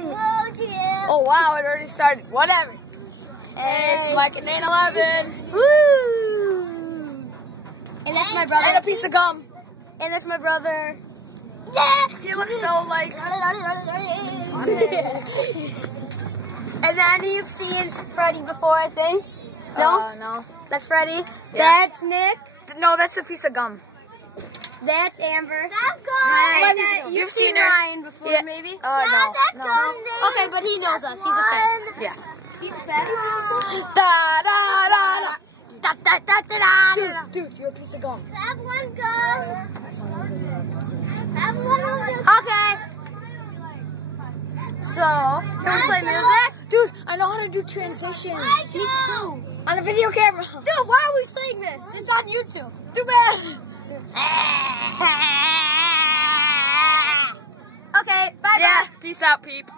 Oh wow, it already started. Whatever. Hey, it's Mike and 9/11. Woo! And that's my brother. And a piece of gum. And that's my brother. Yeah! He looks so like... And then you've seen Freddie before, I think. No? No. That's Freddie. Yeah. That's Nick. No, that's a piece of gum. That's Amber. Right. And then you've seen Ryan before, Yeah. maybe? No. Okay, but he knows us. He's a fan. Yeah. He's a fan? Da da da da. Da, da, da, da, da. Dude, you're a piece of gum. Have one gum. Have one of the... Okay. So, can we play music? Dude, I know how to do transitions. Me too. On a video camera. Dude, why are we saying this? It's on YouTube. Too bad. Okay, bye-bye. Yeah, peace out, peeps.